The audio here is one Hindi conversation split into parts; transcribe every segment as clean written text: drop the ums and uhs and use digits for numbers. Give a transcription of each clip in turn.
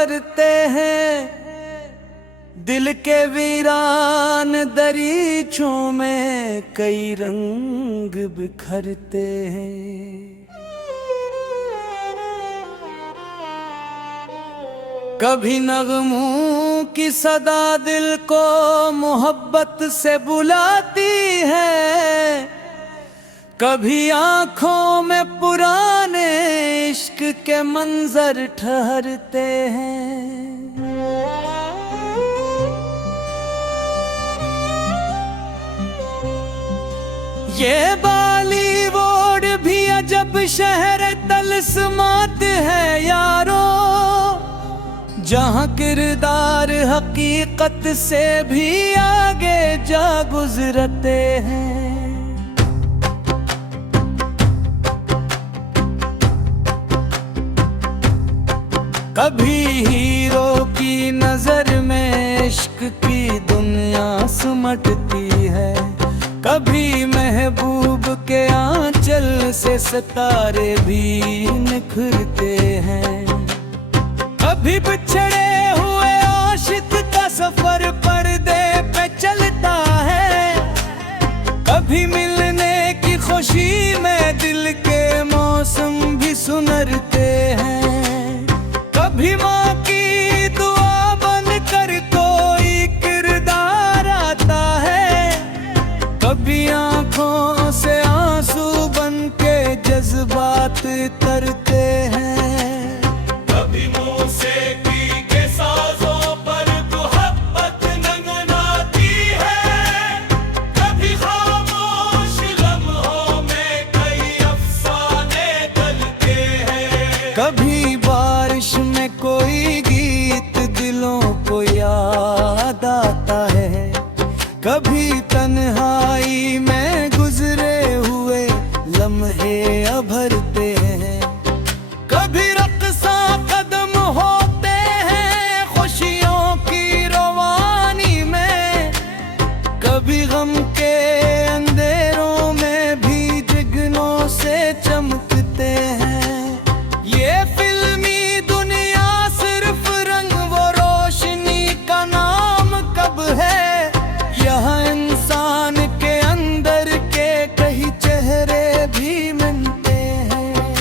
करते हैं, दिल के वीरान दरीचों में कई रंग बिखरते हैं। कभी नगमों की सदा दिल को मोहब्बत से बुलाती है, कभी आँखों में पुराने इश्क के मंजर ठहरते हैं। ये बॉलीवुड भी अजब शहर तलस्मात है यारो, जहाँ किरदार हकीकत से भी आगे जा गुजरते हैं। कभी हीरो की नजर में इश्क की दुनिया सिमटती है, कभी महबूब के आंचल से सितारे भी निखरते हैं। कभी बिछड़े हुए आशिक का सफर पर्दे पे चलता है, कभी मिलने की खुशी में दिल के मौसम भी सुनरते हैं। कभी माँ की दुआ बनकर कोई किरदार आता है, कभी आँखों से आंसू बन के जज्बात तरते हैं। कभी मौसीकी के साजों पर मोहब्बत नगनाती है, कभी खामोश लम्हों में कई अफसाने गलते हैं। कभी बारिश में कोई गीत दिलों को याद आता है, कभी तन्हाई में गुजरे हुए लम्हे अभरते हैं। कभी रक़्सा कदम होते हैं खुशियों की रवानी में, कभी गम के अंधेरों में भी जिगनों से चमकते हैं। ये फिल्मी दुनिया सिर्फ रंग व रोशनी का नाम कब है, यहाँ इंसान के अंदर के कई चेहरे भी मिलते हैं।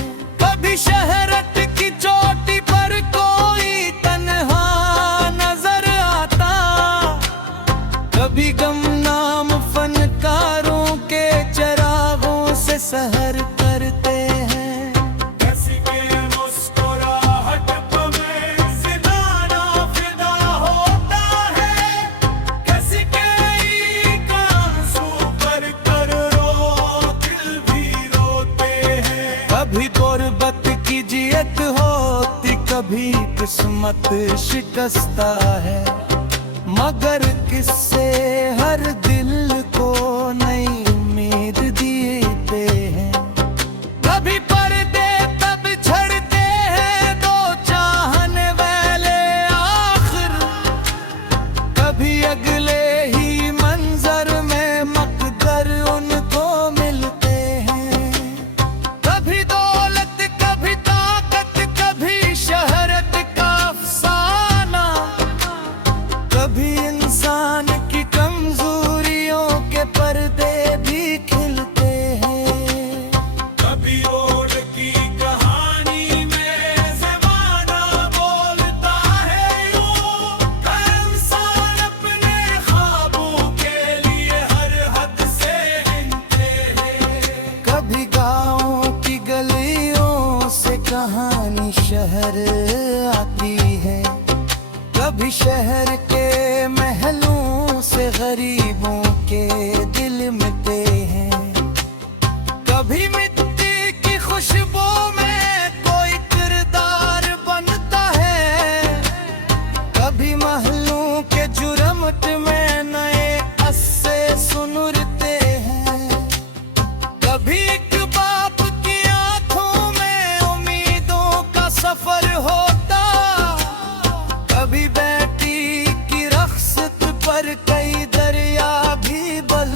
कभी शहरत की चोटी पर कोई तन्हा नजर आता, कभी गुमनाम फनकारों के चरागों से सहर करते हैं। किसी के मुस्कुराहट में ज़माना फिदा होता है, किसी के एक आंसू पर करोड़ों दिल भी रोते हैं। कभी गुर्बत की जियत होती, कभी किस्मत शिकस्ता है, मगर किससे हर दिल को नई उम्मीद देते हैं। कभी पर्दे तब झड़ते हैं दो चाहने वाले आखिर, कभी अगले ही मंजर में मकदर उनको मिलते हैं। कभी दौलत कभी ताकत, कभी शहरत का अफसाना, कभी इंसान की कमजोरियों के पर्दे भी खिलते हैं। कभी रोड की कहानी में ज़माना बोलता है यूं, इंसान अपने ख्वाबों के लिए हर हद से हिलते हैं। कभी गाँव की गलियों से कहानी शहर आती है, कभी शहर के महलों से गरीबों के दिल मिलते हैं। कभी मिट्टी की खुशबू में कोई किरदार बनता है, कभी महलों के जुरमट में नए अस्से सुनुरते हैं। कभी एक बाप की आंखों में उम्मीदों का सफर होता, कभी बेटी की रख्सत पर कई दरिया भी बह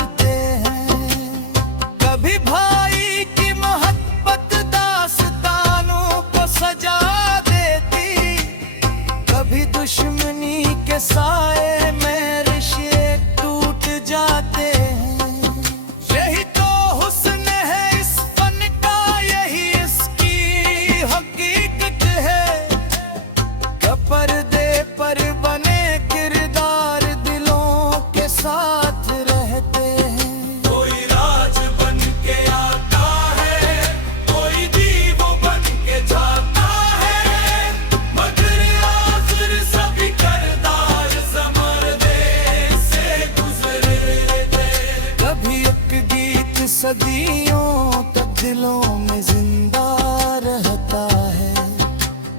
जिंदा रहता है।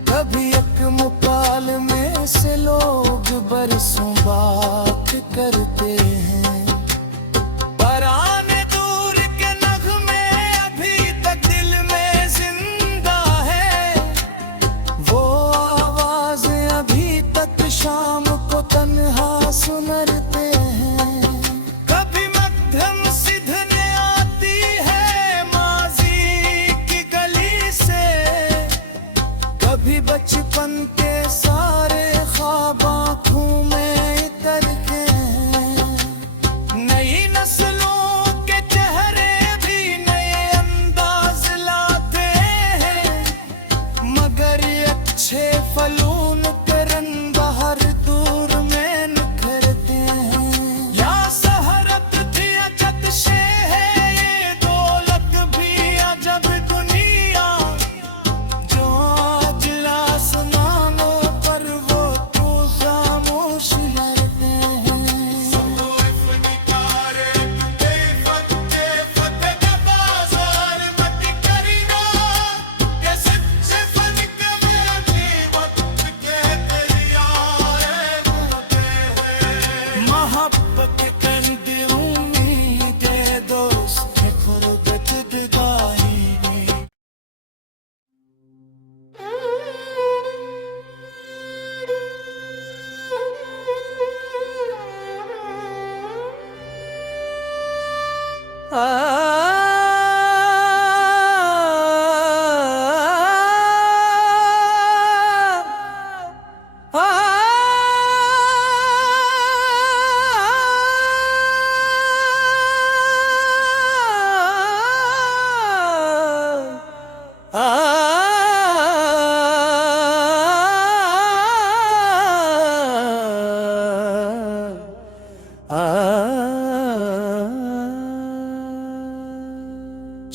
कभी एक मुकालमे से लोग बरसों बात करते हैं, पराने दूर के नगमे अभी तक दिल में जिंदा है। वो आवाज अभी तक शाम को तन्हा सुनते हैं। कभी मध्यम सिद्धने आती है माजी की गली से, कभी बचपन के सारे ख्वाब आँखों में उतरते हैं। नई नस्लों के चेहरे भी नए अंदाज लाते हैं, मगर अच्छे फलून के रंग बाहर दूर में निखरते हैं। या सहरत थी अजब से है ये दौलत भी अजब दुनिया, जो आज आसमानों पर वो तो खामोश लड़ते हैं। मोहब्बत कर दी उम्मीदें दोस्त खुर्बत दिगाही में।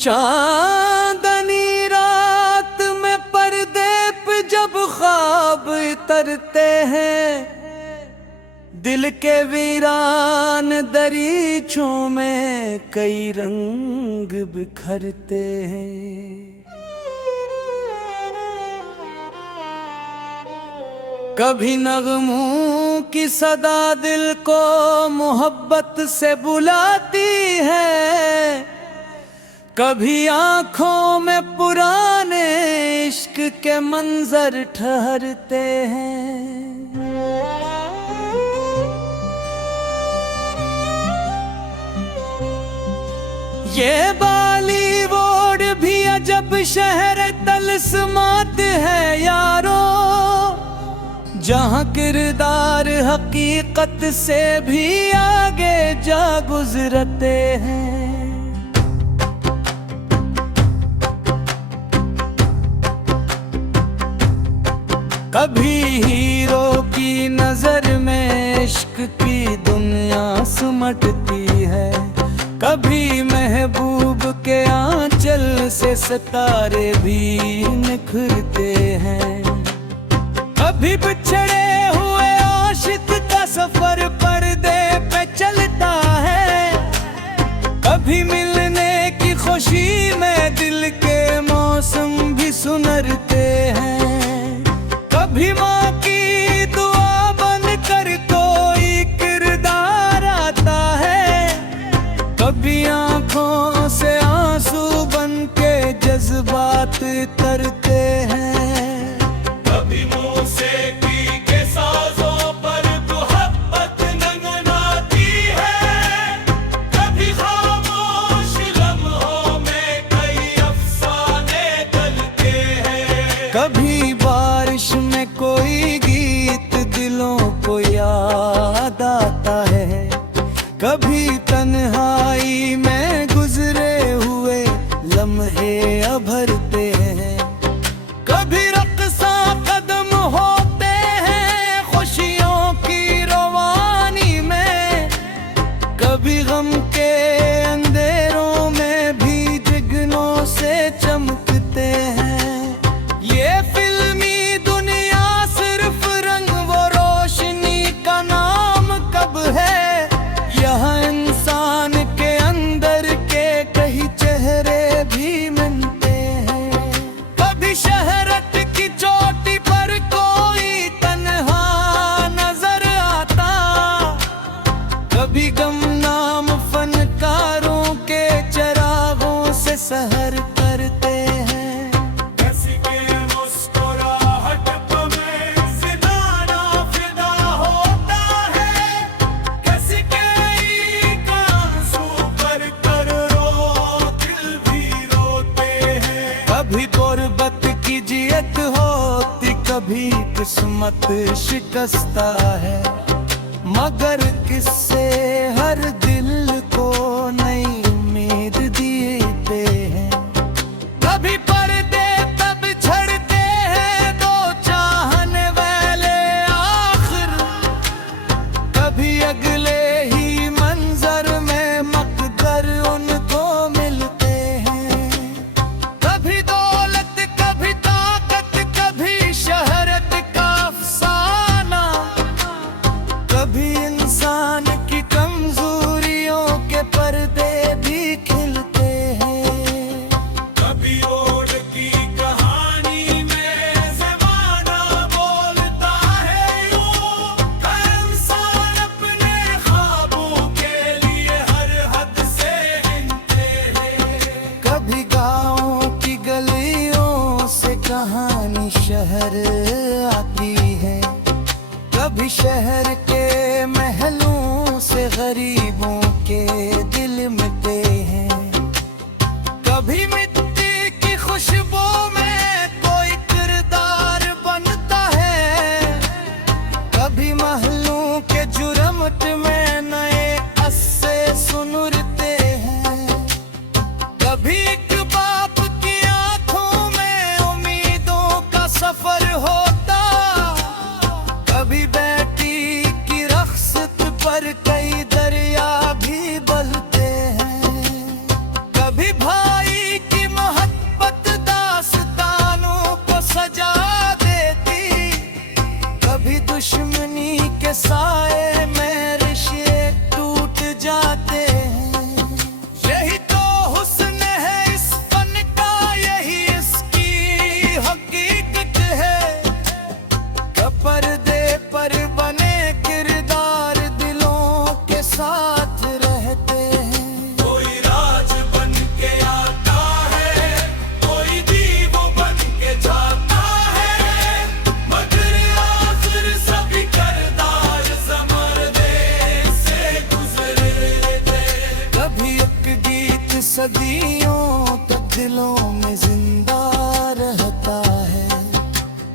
चांदनी रात में पर्दे पे जब ख्वाब उतरते हैं, दिल के वीरान दरीचों में कई रंग बिखरते हैं। कभी नगमों की सदा दिल को मोहब्बत से बुलाती है, कभी आँखों में पुराने इश्क के मंजर ठहरते हैं। ये बॉलीवुड भी अजब शहर तलस्मात है यारो, जहाँ किरदार हकीकत से भी आगे जा गुजरते हैं। कभी हीरो की नजर में इश्क की दुनिया सिमटती है, कभी महबूब के आंचल से सितारे भी निखरते हैं। कभी बिछड़े हुए आशिक का सफर पर्दे पे चलता है, कभी मिलने की खुशी में दिल के मौसम भी सुनरते हैं। कभी माँ की दुआ बनकर कोई किरदार आता है, कभी आँखों से आंसू बन के जज्बात तरते हैं। कभी मौसीकी के साजों पर मोहब्बत नगनाती है, कभी खामोश लम्हों में कई अफसाने गलते हैं। कभी बारिश में कोई गीत दिलों को याद आता है, कभी तन्हाई में गुजरे हुए लम्हे अभरते हैं। कभी रक़्सा कदम होते हैं खुशियों की रवानी में, कभी गम के अंधेरों में भी जिगनों से चमकते हैं। ये फिल्म गुर्बत की जियत होती, कभी किस्मत शिकस्ता है, मगर किससे हर दिल को नई उम्मीद देते हैं। कभी पर्दे तब झड़ते हैं दो चाहने वाले आखिर, कभी अगले ही मंजर में मकदर उनको मिलते हैं। कभी दौलत कभी ताकत, कभी शहरत का अफसाना, कभी इंसान की कमजोरियों के पर्दे भी खिलते हैं। कभी रोड की कहानी में ज़माना बोलता है यूं, हर इंसान अपने ख्वाबों के लिए हर हद से हिलते हैं। कभी गाँव की गलियों से कहानी शहर आती है, कभी शहर के महलों से गरीबों के दिल मिलते हैं। कभी मिट्टी की खुशबू में कोई किरदार बनता है, कभी महलों के जुरमट में नए अस्से सुनुरते हैं। कभी एक बाप की आंखों में उम्मीदों का सफर होता, कभी बेटी की रख्सत पर कई दरिया भी बहते हैं। कभी भाई की मोहब्बत दास्तानों को सजा देती, कभी दुश्मनी के साए में रिश्ते टूट जाते हैं। यही तो हुस्न है इस फन का, यही इसकी हकीकत है। पर्दे पर बने किरदार दिलों के साथ रहते हैं। कोई राज बन के आता है, कोई दीव बन के जाता है, मगर आखिर सभी किरदार समर्दे से गुजरते। कभी एक गीत सदियों तक दिलों में जिंदा रहता है,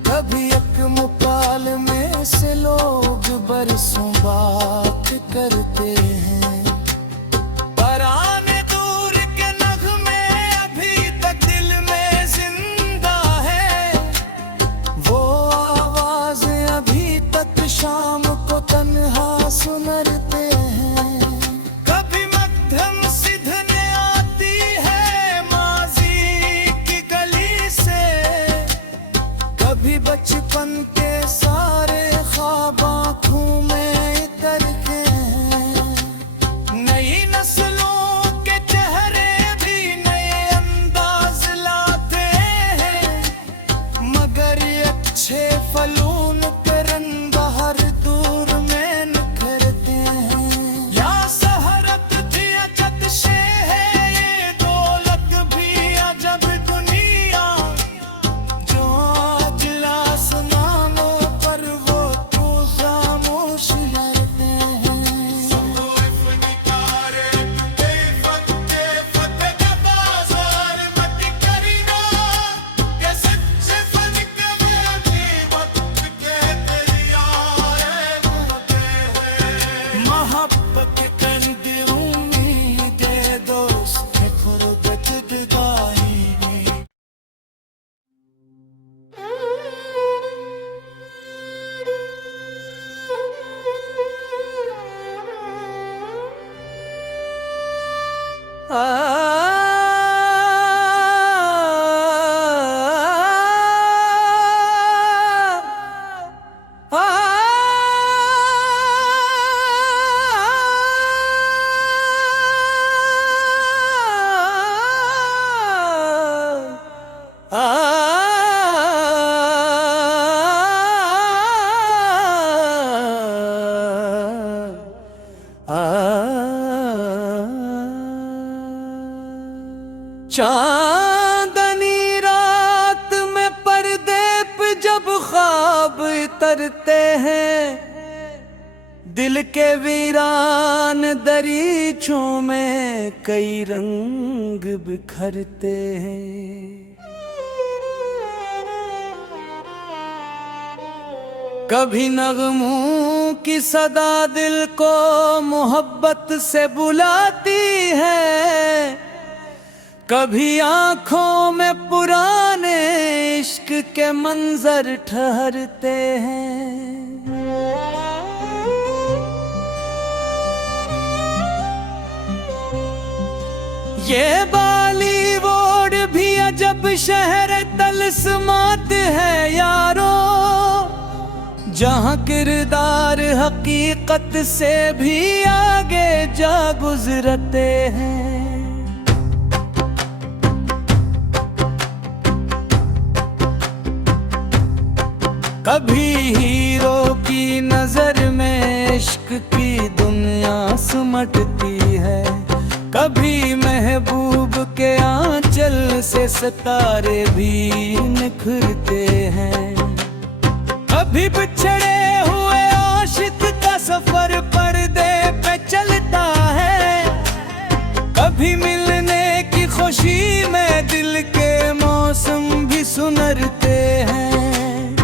कभी एक मुकालमे से लोग बरसों बात करते हैं। पराने दूर के नगमे अभी तक दिल में जिंदा है, वो आवाज़ें अभी तक शाम को तन्हा सुनरते हैं। कभी मध्यम सिधने आती है माजी की गली से, कभी बचपन के सारे ख्वाब आँखों में उतरते हैं। नई नस्लों के चेहरे भी नए अंदाज लाते हैं, मगर अच्छे फलून के रंग हर दूर में निखरते हैं। या शहरत थी अजब से है ये दौलत भी अजब दुनिया, जो आज आसमानों पर वो तो खामोश रहते हैं। मोहब्बत कर दी उम्मीदें दोस्त है खुर्दत जुदाई में। चांदनी रात में पर्दे पे जब ख्वाब उतरते हैं, दिल के वीरान दरीचों में कई रंग बिखरते हैं। कभी नगमों की सदा दिल को मोहब्बत से बुलाती है, कभी आंखों में पुराने इश्क के मंजर ठहरते हैं। ये बॉलीवुड भी अजब शहर तलस्मात है यारो, जहाँ किरदार हकीकत से भी आगे जा गुजरते हैं। कभी हीरो की नजर में इश्क की दुनिया सिमटती है, कभी महबूब के आंचल से सितारे भी निखरते हैं। कभी बिछड़े हुए आशिक का सफर पर्दे पे चलता है, कभी मिलने की खुशी में दिल के मौसम भी सुनरते हैं।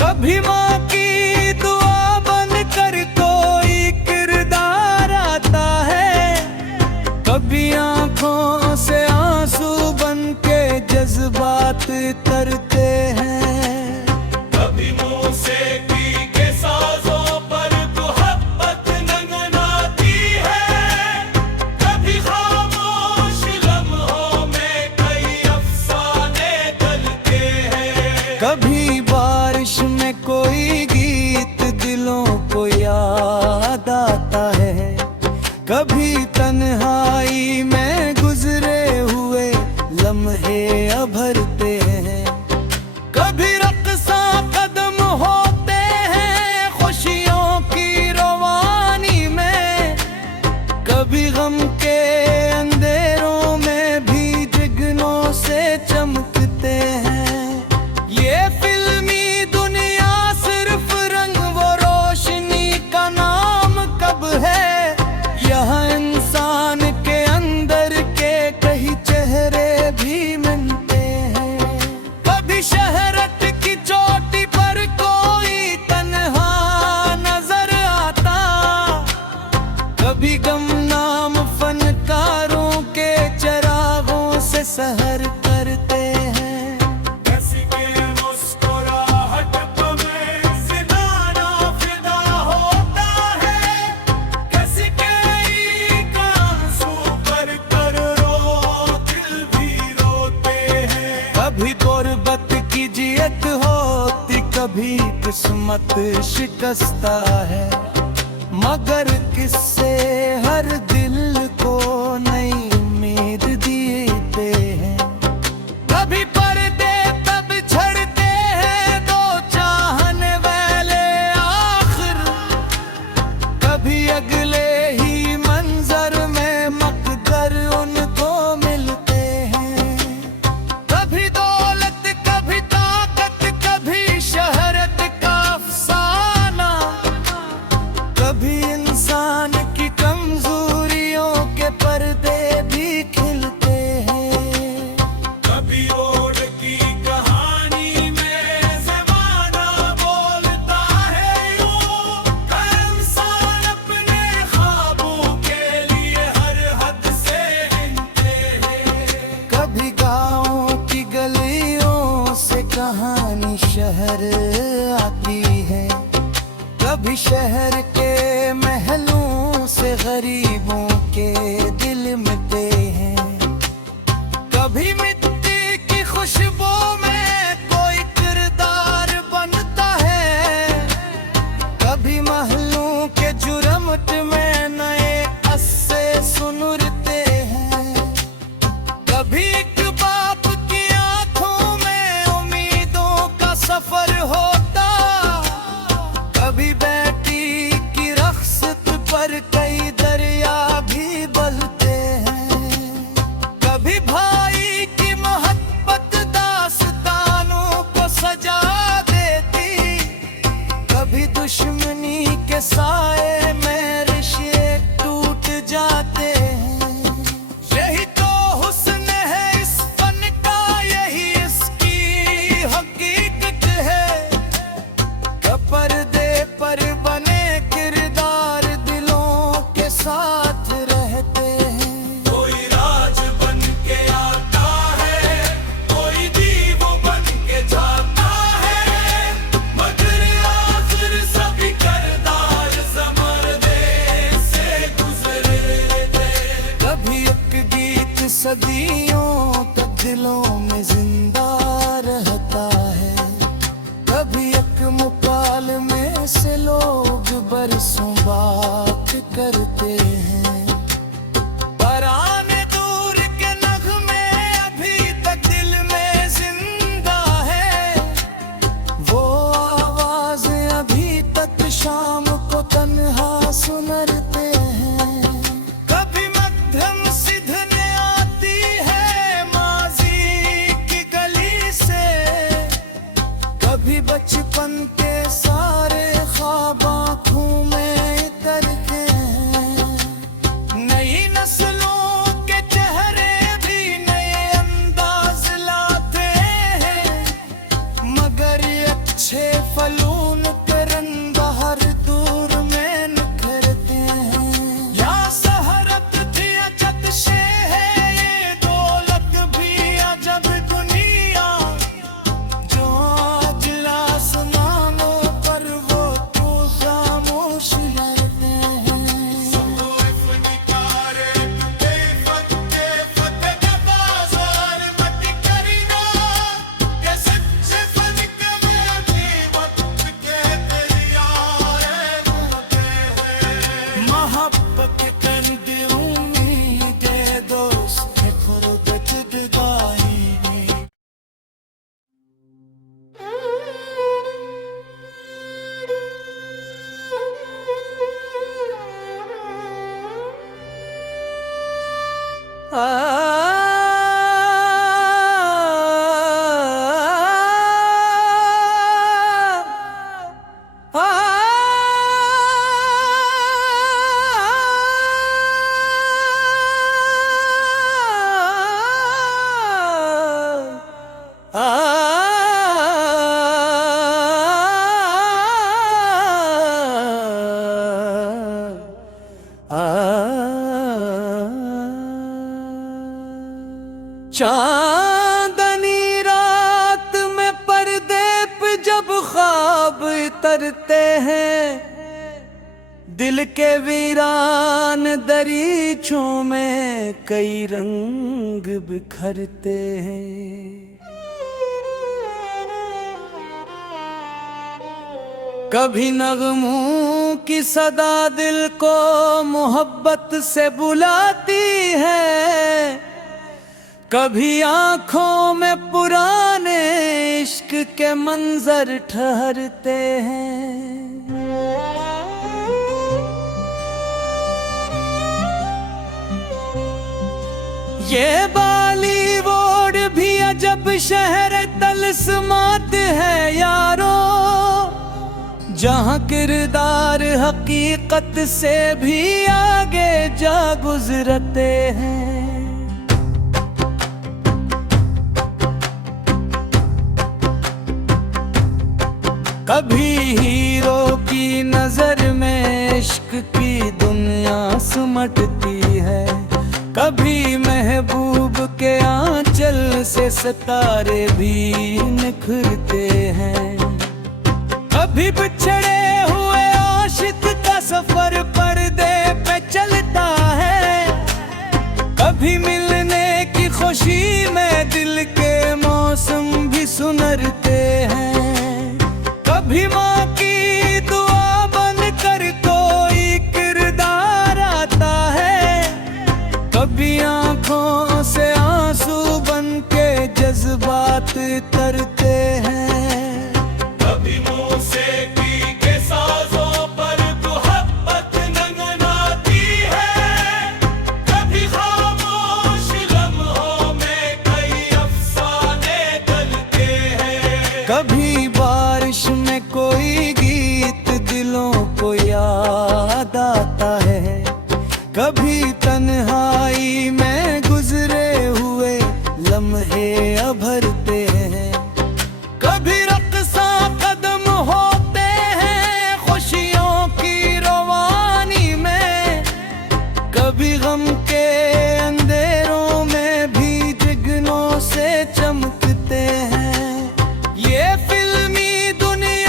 कभी माँ की दुआ बनकर कोई किरदार आता है, कभी आंखों से आंसू बन के जज्बात तरते हैं। कभी मौसीकी के साजों पर मोहब्बत नगनाती है, कभी खामोश लम्हों में कई अफसाने गलते हैं। कभी बारिश में कोई गीत दिलों को याद आता है, कभी तन्हाई में गुजरे हुए लम्हे अभरते हैं। कभी रक़्सा कदम होते हैं खुशियों की रवानी में, कभी गम के अंधेरों में भी जिगनों से चमकते हैं। ये फिल्मी दुनिया सिर्फ रंग वो रोशनी का नाम कब है, यहाँ इंसान के अंदर के कई चेहरे भी मिलते हैं। कभी शहरत की चोटी पर कोई तन्हा नजर आता, कभी गुमनाम फनकारों के चरागों से सहर करते हैं। किसी के मुस्कुराहट में ज़िंदगाना फिदा होता है, किसी के एक आंसू पर करोड़ों दिल भी रोते हैं। कभी गुर्बत की जियत होती, कभी किस्मत शिकस्ता है, मगर किससे हर दिल को नई उम्मीद देते हैं। कभी पर्दे तब झड़ते हैं दो चाहने वाले आखिर, कभी अगले ही मंजर में मकदर उनको मिलते हैं। कभी दौलत कभी ताकत कभी शहरत का अफसाना, कभी इंसान की कमजोरियों के पर्दे भी खिलते हैं। कभी रोड की कहानी में ज़माना बोलता है यूं, हर इंसान अपने ख्वाबों के लिए हर हद से हिलते हैं। कभी गाँव की गलियों से कहानी शहर आती है, कभी शहर के महलों से गरीबों के दिल मिलते हैं। कभी मिट्टी की खुशबू में कोई किरदार बनता है, कभी महलों के जुरमट में नए अस्से सुनुरते हैं। कभी एक बाप की आंखों में उम्मीदों का सफर होता, कभी बेटी की रख्सत पर कई दरिया भी बहते हैं। कभी भाई की मोहब्बत दास सदियों तक दिलों में जिंदा रहता है। कभी एक मुकालमे से लोग बरसों बात करते हैं, पर आने दूर के नगमे अभी तक दिल में जिंदा है। वो आवाज़ें अभी तक शाम को तन्हा सुनते हैं। कभी मध्यम सिद्धने आती है माजी की गली से, कभी बचपन के सारे ख्वाब आँखों में उतरते हैं। नई नस्लों के चेहरे भी नए अंदाज लाते हैं, मगर अच्छे फलून के रंग हर दूर में निखरते हैं। या सहरत थी अजब से है ये दौलत भी अजब दुनिया, जो आज आसमानों पर वो तो खामोश रहते हैं। मोहब्बत कर दी उम्मीदें दोस्त है खुर्दत जुदाई में। चांदनी रात में पर्दे पे जब ख्वाब उतरते हैं, दिल के वीरान दरीचों में कई रंग बिखरते हैं। कभी नगमों की सदा दिल को मोहब्बत से बुलाती है, कभी आँखों में पुराने इश्क के मंजर ठहरते हैं। ये बॉलीवुड भी अजब शहर तलस्मात है यारो, जहाँ किरदार हकीकत से भी आगे जा गुजरते हैं। कभी हीरो की नजर में इश्क की दुनिया सिमटती है, कभी महबूब के आंचल से सितारे भी निखरते हैं। कभी बिछड़े हुए आशिक का सफर पर्दे पे चलता है, कभी मिलने की खुशी में दिल के मौसम भी सुनरते हैं। कभी माँ की दुआ बनकर कोई किरदार आता है, कभी आँखों से आंसू बन के जज्बात तरते हैं। कभी मौसीकी के साजों पर मोहब्बत नगनाती है, कभी खामोश लम्हों में कई अफसाने गलते हैं। कभी बारिश में कोई गीत दिलों को याद आता है, कभी तन्हाई में गुजरे हुए लम्हे अभरते हैं। कभी रक़्सा कदम होते हैं खुशियों की रवानी में, कभी गम के अंधेरों में भी जिगनों से चमकते हैं। ये फिल्मी दुनिया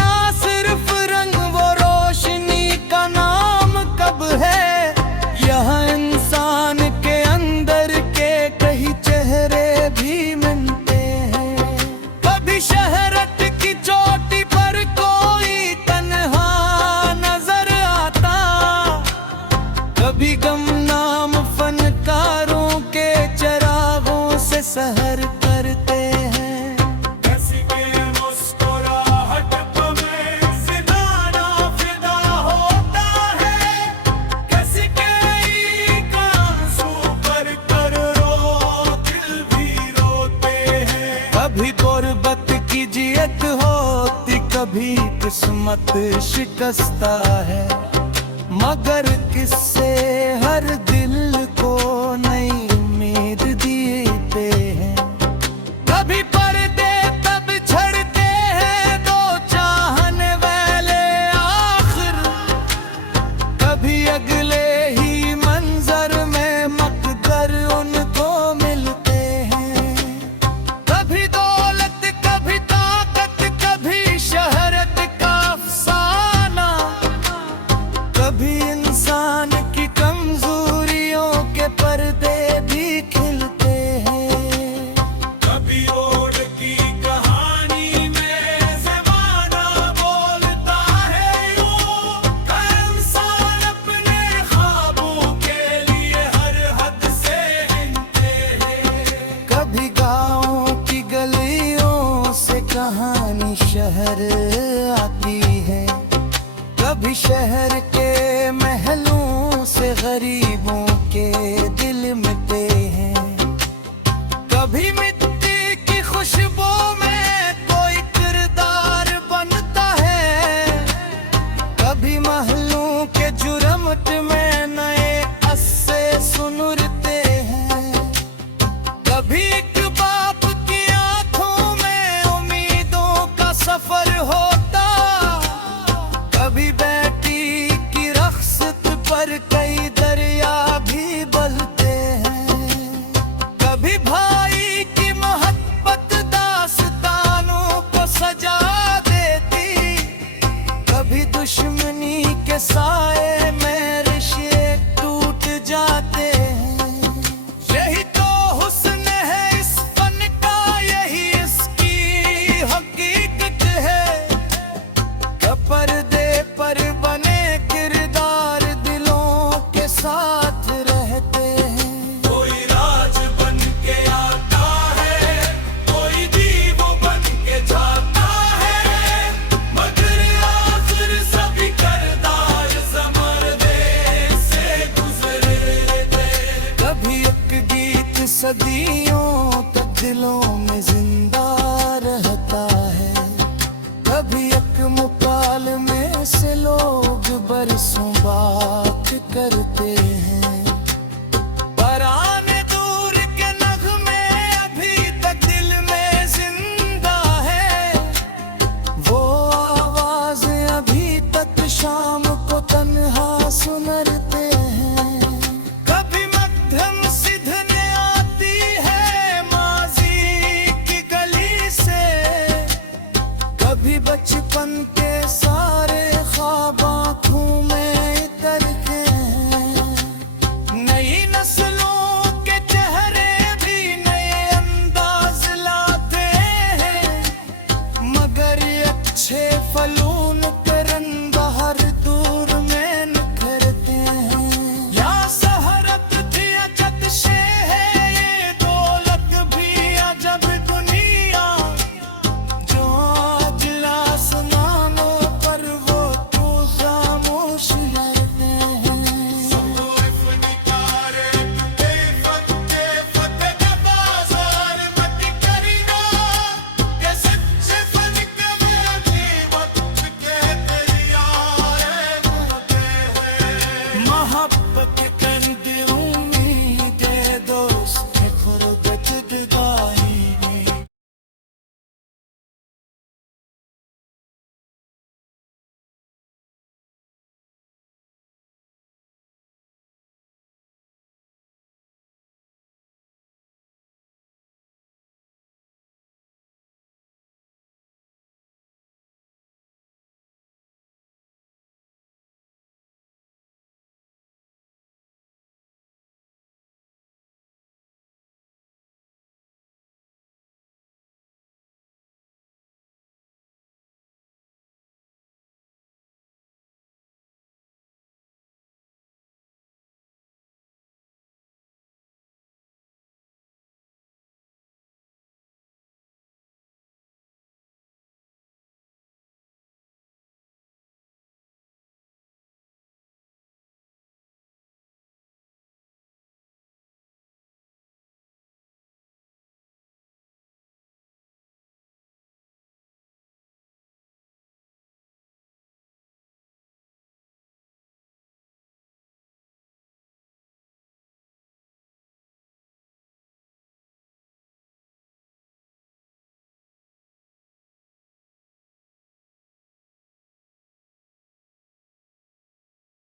नीयत होती कभी किस्मत शिकस्ता है, मगर किससे हर दिल को नई उम्मीद देते हैं। कभी पर्दे तब झड़ते हैं दो चाहने वाले आखिर, कभी अगले ही मंजर में मकदर उनको मिलते हैं। कभी दौलत कभी ताकत कभी शहरत का अफसाना, कभी इंसान की कमजोरियों के पर्दे भी खिलते हैं। कभी रोड की कहानी में ज़माना बोलता है यूं, इंसान अपने ख्वाबों के लिए हर हद से हिलते हैं। कभी गाँव की गलियों से कहानी शहर आती है, कभी शहर के महलों से गरीबों के दिल मिलते हैं। कभी मिट्टी की खुशबू में कोई किरदार बनता है, कभी महलों के जुरमट में नए अस्से सुनुरते हैं। कभी एक बाप की आंखों में उम्मीदों का सफर होता, कभी बेटी की रख्सत पर कई दरिया भी बलते हैं। कभी भाई की मोहब्बत दास्तानों को सजा देती, कभी दुश्मनी के साए में रिश्ते टूट जाते हैं। यही तो हुस्न है इस फन का, यही इसकी हकीकत है। पर्दे पर बने किरदार दिलों के साथ रहते हैं। कोई राज बन के आता है, कोई दीव बन के जाता है, मगर आखिर सभी किरदार समर्दे से गुजरते। कभी एक गीत सदियों तक दिलों में जिंदा रहता है, कभी एक मुकालमे से लोग बरसों बात करते हैं। पराने दूर के नगमे अभी तक दिल में जिंदा है, वो आवाज अभी तक शाम को तन्हा सुनते हैं। कभी मध्यम सिद्धने आती है माजी की गली से, कभी बचपन के सारे ख्वाब आँखों में